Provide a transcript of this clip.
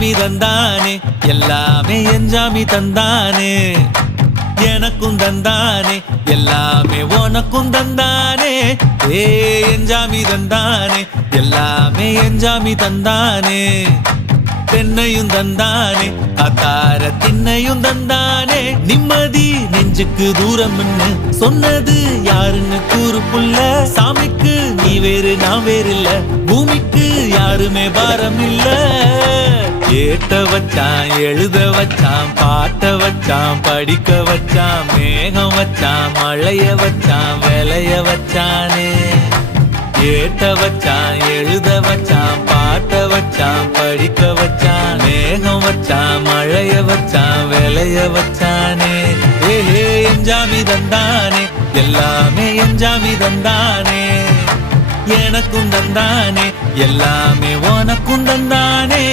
என்ஜாமி தந்தானே எல்லாமே என்ஜாமி தந்தானே எனக்கும் தந்தானே எல்லாமே உனக்கும் தந்தானே ஏ என்ஜாமி தந்தானே எல்லாமே என்ஜாமி தந்தானே தென்னையும் தந்தானே அத்தார திண்ணையும் தந்தானே நிம்மதி நெஞ்சுக்கு தூரம்னு சொன்னது யாருன்னு கூறு புள்ள சாமிக்கு நீ வேறு நான் வேறு இல்ல பூமிக்கு யாருமே பாரம் இல்ல ஏட்ட வச்சான் எழுத வச்சான் பாட்ட வச்சான் படிக்க வச்சான் மேகம் வச்சான் மழைய வச்சான் விளைய வச்சானே ஏட்ட வச்சான் எழுத வச்சான் பாட்ட வச்சான் படிக்க வச்சான் மேகம் வச்சான் மழைய வச்சான் விளைய வச்சானே ஏஹே என்ஜாமி தந்தானே எல்லாமே என்ஜாமி தந்தானே எனக்கும் தந்தானே எல்லாமே உனக்கும் தந்தானே